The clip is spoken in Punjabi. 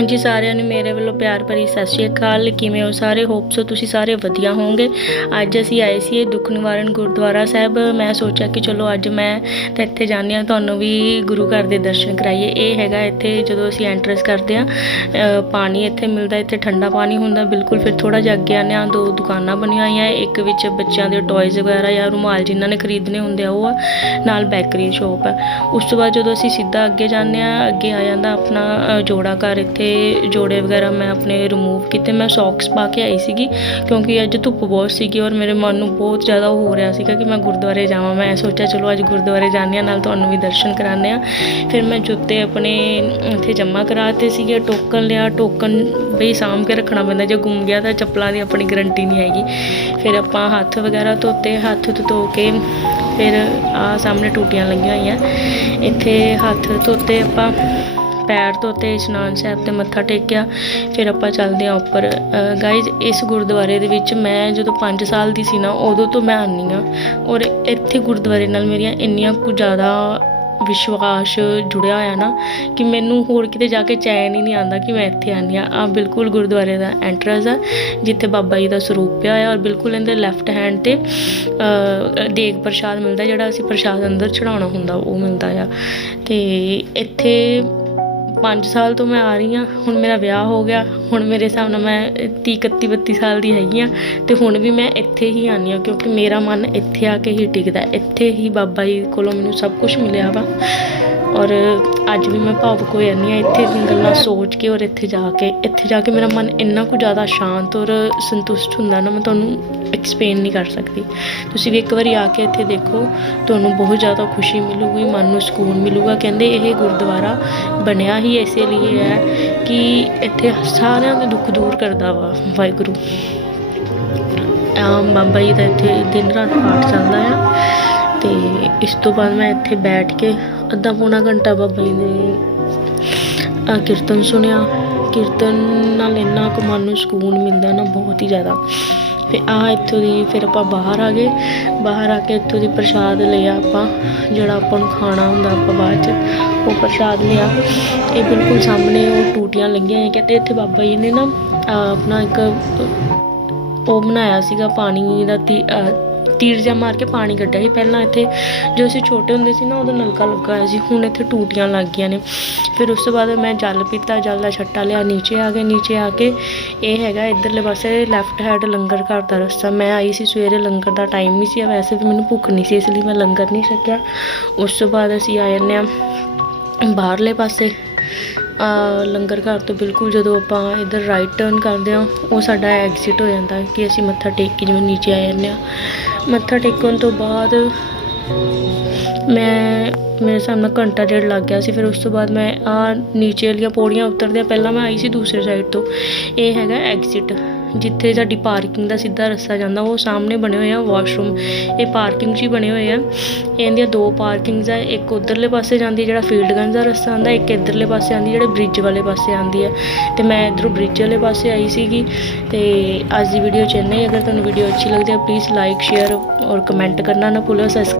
ਹਾਂਜੀ, ਸਾਰਿਆਂ ਨੂੰ ਮੇਰੇ ਵੱਲੋਂ ਪਿਆਰ ਭਰੀ ਸਤਿ ਸ਼੍ਰੀ ਅਕਾਲ। ਕਿਵੇਂ ਹੋ ਸਾਰੇ? ਹੋਪਸ ਹੋ ਤੁਸੀਂ ਸਾਰੇ ਵਧੀਆ ਹੋਵੋਗੇ। ਅੱਜ ਅਸੀਂ ਆਏ ਸੀ ਇਹ ਦੁੱਖ ਨਿਵਾਰਨ ਗੁਰਦੁਆਰਾ ਸਾਹਿਬ। ਮੈਂ ਸੋਚਿਆ ਕਿ ਚਲੋ ਅੱਜ ਮੈਂ ਤਾਂ ਇੱਥੇ ਜਾਂਦੀ ਹਾਂ, ਤੁਹਾਨੂੰ ਵੀ ਗੁਰੂ ਘਰ ਦੇ ਦਰਸ਼ਨ ਕਰਾਈਏ। ਇਹ ਹੈਗਾ ਇੱਥੇ ਜਦੋਂ ਅਸੀਂ ਐਂਟਰਸ ਕਰਦੇ ਹਾਂ ਪਾਣੀ ਇੱਥੇ ਮਿਲਦਾ, ਇੱਥੇ ਠੰਡਾ ਪਾਣੀ ਹੁੰਦਾ। ਬਿਲਕੁਲ ਫਿਰ ਥੋੜਾ ਜਿਹਾ ਅੱਗੇ ਆਉਂਦੇ ਹਾਂ, ਦੋ ਦੁਕਾਨਾਂ ਬਣੀਆਂ ਹੋਈਆਂ। ਇੱਕ ਵਿੱਚ ਬੱਚਿਆਂ ਦੇ ਟੌਇਜ਼ ਵਗੈਰਾ ਜਾਂ ਰੁਮਾਲ ਜਿਨ੍ਹਾਂ ਨੇ ਖਰੀਦਣੇ ਹੁੰਦੇ ਆ, ਉਹ ਆ, ਨਾਲ ਬੈਕਰੀ ਸ਼ੋਪ ਹੈ ਉਸ ਤੋਂ ਬਾਅਦ ਜਦੋਂ ਅਸੀਂ ਸਿੱਧਾ ਅੱਗੇ ਜਾਂਦੇ ਹਾਂ, ਅੱਗੇ ਆ ਜਾਂਦਾ ਆਪਣਾ ਜੋੜਾ ਘਰ ਇੱਥੇ। ਜੋੜੇ ਵਗੈਰਾ ਮੈਂ ਆਪਣੇ ਰਿਮੂਵ ਕੀਤੇ, ਮੈਂ ਸੌਕਸ ਪਾ ਕੇ ਆਈ ਸੀਗੀ ਕਿਉਂਕਿ ਅੱਜ ਧੁੱਪ ਬਹੁਤ ਸੀਗੀ ਔਰ ਮੇਰੇ ਮਨ ਨੂੰ ਬਹੁਤ ਜ਼ਿਆਦਾ ਹੋ ਰਿਹਾ ਸੀਗਾ ਕਿ ਮੈਂ ਗੁਰਦੁਆਰੇ ਜਾਵਾਂ। ਮੈਂ ਸੋਚਿਆ, ਚਲੋ ਅੱਜ ਗੁਰਦੁਆਰੇ ਜਾਂਦੇ ਹਾਂ, ਨਾਲ ਤੁਹਾਨੂੰ ਵੀ ਦਰਸ਼ਨ ਕਰਾਉਂਦੇ ਆ ਫਿਰ ਮੈਂ ਜੁੱਤੇ ਆਪਣੇ ਇੱਥੇ ਜਮ੍ਹਾਂ ਕਰਾਤੇ ਸੀਗੇ। ਟੋਕਨ ਲਿਆ, ਟੋਕਨ ਬਈ ਸਾਂਭ ਕੇ ਰੱਖਣਾ ਪੈਂਦਾ। ਜੇ ਗੁੰਮ ਗਿਆ ਤਾਂ ਚੱਪਲਾਂ ਦੀ ਆਪਣੀ ਗਰੰਟੀ ਨਹੀਂ ਹੈਗੀ। ਫਿਰ ਆਪਾਂ ਹੱਥ ਵਗੈਰਾ ਧੋਤੇ, ਹੱਥ ਧੋ ਕੇ ਫਿਰ ਆ ਸਾਹਮਣੇ ਟੂਟੀਆਂ ਲੱਗੀਆਂ ਹੋਈਆਂ। ਇੱਥੇ ਹੱਥ ਧੋਤੇ ਆਪਾਂ। ਪੈਰ ਧੋਤੇ ਇਸ਼ਨਾਨ ਸਾਹਿਬ ਤੇ ਮੱਥਾ ਟੇਕਿਆ, ਫਿਰ ਆਪਾਂ ਚੱਲਦੇ ਹਾਂ ਉੱਪਰ। ਗਾਇਜ਼ ਇਸ ਗੁਰਦੁਆਰੇ ਦੇ ਵਿੱਚ ਮੈਂ ਜਦੋਂ 5 ਸਾਲ ਦੀ ਸੀ ਨਾ, ਉਦੋਂ ਤੋਂ ਮੈਂ ਆਉਂਦੀ ਹਾਂ ਔਰ ਇੱਥੇ ਗੁਰਦੁਆਰੇ ਨਾਲ ਮੇਰੀਆਂ ਇੰਨੀਆਂ ਕੁ ਜ਼ਿਆਦਾ ਵਿਸ਼ਵਾਸ ਜੁੜਿਆ ਹੋਇਆ ਨਾ ਕਿ ਮੈਨੂੰ ਹੋਰ ਕਿਤੇ ਜਾ ਕੇ ਚੈਨ ਹੀ ਨਹੀਂ ਆਉਂਦਾ ਕਿ ਮੈਂ ਇੱਥੇ ਆਉਂਦੀ ਹਾਂ। ਆ ਬਿਲਕੁਲ ਗੁਰਦੁਆਰੇ ਦਾ ਐਂਟਰੈਂਸ ਆ, ਜਿੱਥੇ ਬਾਬਾ ਜੀ ਦਾ ਸਰੂਪ ਪਿਆ ਹੋਇਆ ਔਰ ਬਿਲਕੁਲ ਇਹਦੇ ਲੈਫਟ ਹੈਂਡ ਤੇ ਦੇਗ ਪ੍ਰਸ਼ਾਦ ਮਿਲਦਾ ਜਿਹੜਾ ਅਸੀਂ ਪ੍ਰਸ਼ਾਦ ਅੰਦਰ ਚੜਾਉਣਾ ਹੁੰਦਾ, ਉਹ ਮਿਲਦਾ ਆ। ਤੇ ਇੱਥੇ 5 ਸਾਲ ਤੋਂ ਮੈਂ ਆ ਰਹੀ ਹਾਂ, ਹੁਣ ਮੇਰਾ ਵਿਆਹ ਹੋ ਗਿਆ, ਹੁਣ ਮੇਰੇ ਹਿਸਾਬ ਨਾਲ ਮੈਂ 30 31 32 ਸਾਲ ਦੀ ਹੈਗੀ ਆ ਤੇ ਹੁਣ ਵੀ ਮੈਂ ਇੱਥੇ ਹੀ ਆਉਂਦੀ ਹਾਂ ਕਿਉਂਕਿ ਮੇਰਾ ਮਨ ਇੱਥੇ ਆ ਕੇ ਹੀ ਟਿਕਦਾ ਇੱਥੇ ਹੀ ਬਾਬਾ ਜੀ ਕੋਲੋਂ ਮੈਨੂੰ ਸਭ ਕੁਝ ਮਿਲਿਆ ਵਾ। ਔਰ ਅੱਜ ਵੀ ਮੈਂ ਭਾਵੁਕ ਹੋ ਜਾਂਦੀ ਹਾਂ ਇੱਥੇ ਦੀਆਂ ਗੱਲਾਂ ਸੋਚ ਕੇ ਔਰ ਇੱਥੇ ਜਾ ਕੇ, ਇੱਥੇ ਜਾ ਕੇ ਮੇਰਾ ਮਨ ਇੰਨਾ ਕੁ ਜ਼ਿਆਦਾ ਸ਼ਾਂਤ ਔਰ ਸੰਤੁਸ਼ਟ ਹੁੰਦਾ ਨਾ, ਮੈਂ ਤੁਹਾਨੂੰ ਐਕਸਪਲੇਨ ਨਹੀਂ ਕਰ ਸਕਦੀ। ਤੁਸੀਂ ਵੀ ਇੱਕ ਵਾਰੀ ਆ ਕੇ ਇੱਥੇ ਦੇਖੋ, ਤੁਹਾਨੂੰ ਬਹੁਤ ਜ਼ਿਆਦਾ ਖੁਸ਼ੀ ਮਿਲੂਗੀ, ਮਨ ਨੂੰ ਸਕੂਨ ਮਿਲੂਗਾ। ਕਹਿੰਦੇ ਇਹ ਗੁਰਦੁਆਰਾ ਬਣਿਆ ਹੀ ਇਸੇ ਲਈ ਹੈ ਕਿ ਇੱਥੇ ਸਾਰਿਆਂ ਦੇ ਦੁੱਖ ਦੂਰ ਕਰਦਾ ਵਾ, ਵਾਹਿਗੁਰੂ। ਆਮ ਬਾਬਾ ਜੀ ਦਾ ਇੱਥੇ ਦਿਨ ਰਾਤ ਪਾਠ ਚੱਲਦਾ ਆ ਤੇ ਇਸ ਤੋਂ ਬਾਅਦ ਮੈਂ ਇੱਥੇ ਬੈਠ ਕੇ ਅੱਧਾ ਪੌਣਾ ਘੰਟਾ ਬਾਬਾ ਜੀ ਨੇ ਕੀਰਤਨ ਸੁਣਿਆ। ਕੀਰਤਨ ਨਾਲ ਇੰਨਾ ਕੁ ਮਨ ਨੂੰ ਸਕੂਨ ਮਿਲਦਾ ਨਾ, ਬਹੁਤ ਹੀ ਜ਼ਿਆਦਾ। ਫਿਰ ਆ ਇੱਥੋਂ ਦੀ ਫਿਰ ਆਪਾਂ ਬਾਹਰ ਆ ਗਏ। ਬਾਹਰ ਆ ਕੇ ਇੱਥੋਂ ਦੀ ਪ੍ਰਸ਼ਾਦ ਲਿਆ ਆਪਾਂ, ਜਿਹੜਾ ਆਪਾਂ ਨੂੰ ਖਾਣਾ ਹੁੰਦਾ ਆਪਾਂ ਬਾਅਦ ਚ, ਉਹ ਪ੍ਰਸ਼ਾਦ ਲਿਆ। ਇਹ ਬਿਲਕੁਲ ਸਾਹਮਣੇ ਉਹ ਟੂਟੀਆਂ ਲੱਗੀਆਂ ਹੋਈਆਂ, ਕਹਿੰਦੇ ਇੱਥੇ ਬਾਬਾ ਜੀ ਨੇ ਨਾ ਆਪਣਾ ਇੱਕ ਉਹ ਬਣਾਇਆ ਸੀਗਾ, ਪਾਣੀ ਦਾ ਤੀ- ਤੀਰ ਜਾ ਮਾਰ ਕੇ ਪਾਣੀ ਕੱਢਿਆ ਸੀ। ਪਹਿਲਾਂ ਇੱਥੇ ਜੋ ਅਸੀਂ ਛੋਟੇ ਹੁੰਦੇ ਸੀ ਨਾ, ਉਦੋਂ ਨਲਕਾ ਲੱਗਾ ਹੋਇਆ ਸੀ। ਹੁਣ ਇੱਥੇ ਟੂਟੀਆਂ ਲੱਗ ਗਈਆਂ ਨੇ। ਫਿਰ ਉਸ ਤੋਂ ਬਾਅਦ ਮੈਂ ਜਲ ਪੀਤਾ, ਜਲ ਦਾ ਛੱਟਾ ਲਿਆ, ਨੀਚੇ ਆ ਗਏ। ਨੀਚੇ ਆ ਕੇ ਇਹ ਹੈਗਾ, ਇਧਰਲੇ ਪਾਸੇ ਲੈਫਟ ਹੈਡ ਲੰਗਰ ਘਰ ਦਾ ਰਸਤਾ। ਮੈਂ ਆਈ ਸੀ ਸਵੇਰੇ, ਲੰਗਰ ਦਾ ਟਾਈਮ ਨਹੀਂ ਸੀ। ਵੈਸੇ ਵੀ ਮੈਨੂੰ ਭੁੱਖ ਨਹੀਂ ਸੀ, ਇਸ ਲਈ ਮੈਂ ਲੰਗਰ ਨਹੀਂ ਛਕਿਆ। ਉਸ ਤੋਂ ਬਾਅਦ ਅਸੀਂ ਆ ਜਾਂਦੇ ਹਾਂ ਬਾਹਰਲੇ ਪਾਸੇ। ਲੰਗਰ ਘਰ ਤੋਂ ਬਿਲਕੁਲ ਜਦੋਂ ਆਪਾਂ ਇਧਰ ਰਾਈਟ ਟਰਨ ਕਰਦੇ ਹਾਂ, ਉਹ ਸਾਡਾ ਐਗਜ਼ਿਟ ਹੋ ਜਾਂਦਾ ਕਿ ਅਸੀਂ ਮੱਥਾ ਟੇਕ ਕੇ ਜਿਵੇਂ ਨੀਚੇ ਆ ਜਾਂਦੇ ਹਾਂ। ਮੱਥਾ ਟੇਕਣ ਤੋਂ ਬਾਅਦ ਮੈਂ, ਮੇਰੇ ਸਾਹਮਣੇ ਘੰਟਾ ਡੇਢ ਲੱਗ ਗਿਆ ਸੀ, ਫਿਰ ਉਸ ਤੋਂ ਬਾਅਦ ਮੈਂ ਆ ਨੀਚੇ ਵਾਲੀਆਂ ਪੌੜੀਆਂ ਉਤਰਦਿਆਂ ਪਹਿਲਾਂ ਮੈਂ ਆਈ ਸੀ ਦੂਸਰੇ ਸਾਈਡ ਤੋਂ। ਇਹ ਹੈਗਾ ਐਗਜ਼ਿਟ ਜਿੱਥੇ ਸਾਡੀ ਪਾਰਕਿੰਗ ਦਾ ਸਿੱਧਾ ਰਸਤਾ ਜਾਂਦਾ, ਉਹ ਸਾਹਮਣੇ ਬਣੇ ਹੋਏ ਆ ਵਾਸ਼ਰੂਮ। ਇਹ ਪਾਰਕਿੰਗ 'ਚ ਹੀ ਬਣੇ ਹੋਏ ਆ। ਇਹਦੀਆਂ ਦੋ ਪਾਰਕਿੰਗਸ ਆ, ਇੱਕ ਉਧਰਲੇ ਪਾਸੇ ਜਾਂਦੀ ਹੈ ਜਿਹੜਾ ਫੀਲਡਗੰਜ ਦਾ ਰਸਤਾ ਆਉਂਦਾ, ਇੱਕ ਇਧਰਲੇ ਪਾਸੇ ਆਉਂਦੀ ਜਿਹੜੇ ਬ੍ਰਿਜ ਵਾਲੇ ਪਾਸੇ ਆਉਂਦੀ ਹੈ ਤੇ ਮੈਂ ਇਧਰੋਂ ਬ੍ਰਿਜ ਵਾਲੇ ਪਾਸੇ ਆਈ ਸੀਗੀ, ਤੇ ਅੱਜ ਦੀ ਵੀਡੀਓ ਚ ਇੰਨਾ ਹੀ। ਅਗਰ ਤੁਹਾਨੂੰ ਵੀਡੀਓ ਅੱਛੀ ਲੱਗਦੀ ਹੈ ਪਲੀਜ਼ ਲਾਈਕ ਸ਼ੇਅਰ ਔਰ ਕਮੈਂਟ ਕਰਨਾ ਨਾ ਭੁੱਲੋ। ਸਬਸਕ੍ਰਾਈਬ